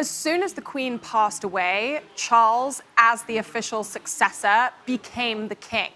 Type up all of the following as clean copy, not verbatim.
As soon as the Queen passed away, Charles, as the official successor, became the king.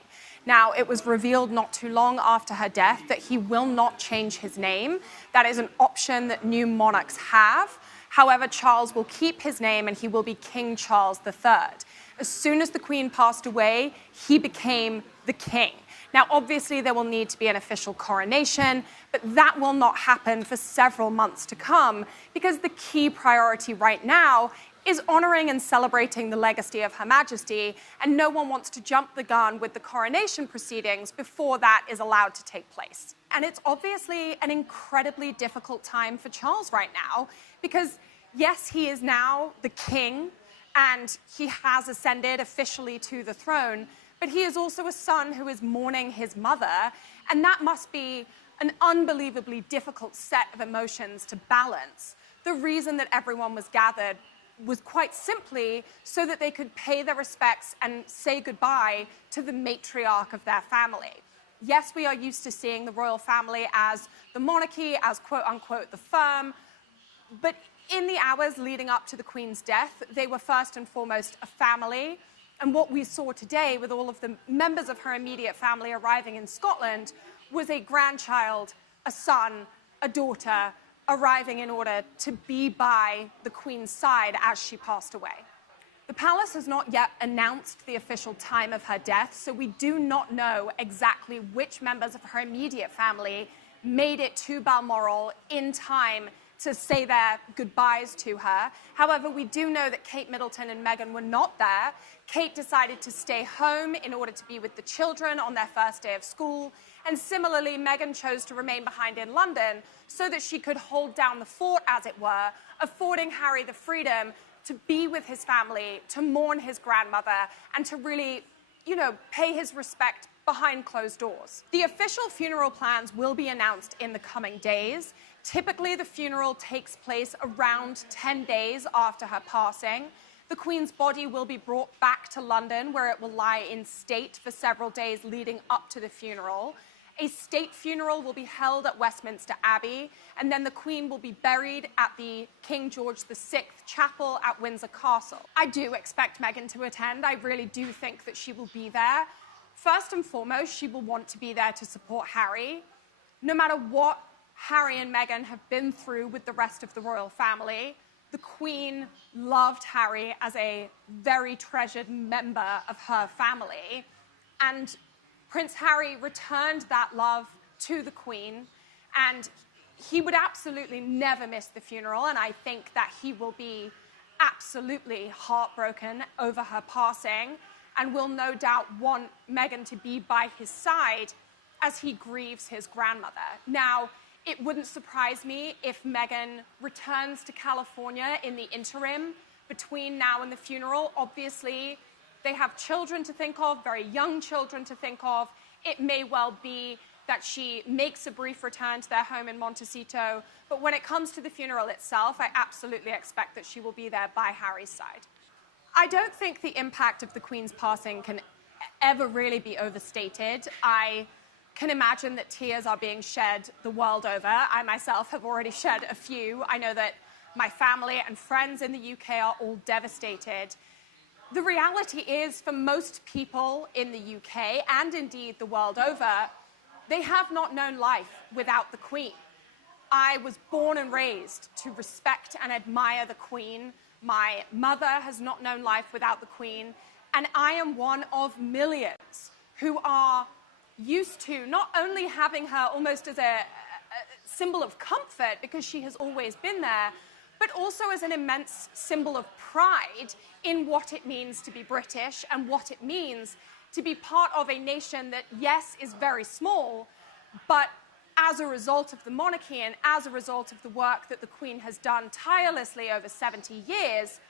Now, it was revealed not too long after her death that he will not change his name. That is an option that new monarchs have. However, Charles will keep his name and he will be King Charles III. As soon as the Queen passed away, he became the king. Now, obviously, there will need to be an official coronation, but that will not happen for several months to come because the key priority right now is honoring and celebrating the legacy of Her Majesty, and no one wants to jump the gun with the coronation proceedings before that is allowed to take place. And it's obviously an incredibly difficult time for Charles right now because, yes, he is now the king and he has ascended officially to the throne, but he is also a son who is mourning his mother, and that must be an unbelievably difficult set of emotions to balance. The reason that everyone was gathered was quite simply so that they could pay their respects and say goodbye to the matriarch of their family. Yes, we are used to seeing the royal family as the monarchy, as quote-unquote the firm, but in the hours leading up to the Queen's death, they were first and foremost a family. And what we saw today with all of the members of her immediate family arriving in Scotland was a grandchild, a son, a daughter, arriving in order to be by the Queen's side as she passed away. The palace has not yet announced the official time of her death, so we do not know exactly which members of her immediate family made it to Balmoral in time to say their goodbyes to her. However, we do know that Kate Middleton and Meghan were not there. Kate decided to stay home in order to be with the children on their first day of school. And similarly, Meghan chose to remain behind in London so that she could hold down the fort, as it were, affording Harry the freedom to be with his family, to mourn his grandmother, and to really, pay his respect behind closed doors. The official funeral plans will be announced in the coming days. Typically, the funeral takes place around 10 days after her passing. The Queen's body will be brought back to London, where it will lie in state for several days leading up to the funeral. A state funeral will be held at Westminster Abbey, and then the Queen will be buried at the King George VI Chapel at Windsor Castle. I do expect Meghan to attend. I really do think that she will be there. First and foremost, she will want to be there to support Harry. No matter what Harry and Meghan have been through with the rest of the royal family, the Queen loved Harry as a very treasured member of her family, and Prince Harry returned that love to the Queen, and he would absolutely never miss the funeral, and I think that he will be absolutely heartbroken over her passing and will no doubt want Meghan to be by his side as he grieves his grandmother. Now, it wouldn't surprise me if Meghan returns to California in the interim between now and the funeral. Obviously, they have children to think of, very young children to think of. It may well be that she makes a brief return to their home in Montecito, but when it comes to the funeral itself, I absolutely expect that she will be there by Harry's side. I don't think the impact of the Queen's passing can ever really be overstated. I can imagine that tears are being shed the world over. I myself have already shed a few. I know that my family and friends in the UK are all devastated. The reality is, for most people in the UK, and indeed the world over, they have not known life without the Queen. I was born and raised to respect and admire the Queen. My mother has not known life without the Queen, and I am one of millions who are used to not only having her almost as a symbol of comfort because she has always been there, but also as an immense symbol of pride in what it means to be British and what it means to be part of a nation that, yes, is very small, but as a result of the monarchy and as a result of the work that the Queen has done tirelessly over 70 years,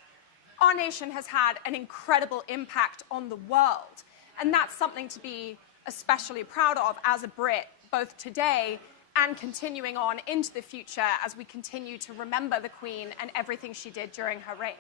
our nation has had an incredible impact on the world. And that's something to be especially proud of as a Brit, both today and continuing on into the future as we continue to remember the Queen and everything she did during her reign.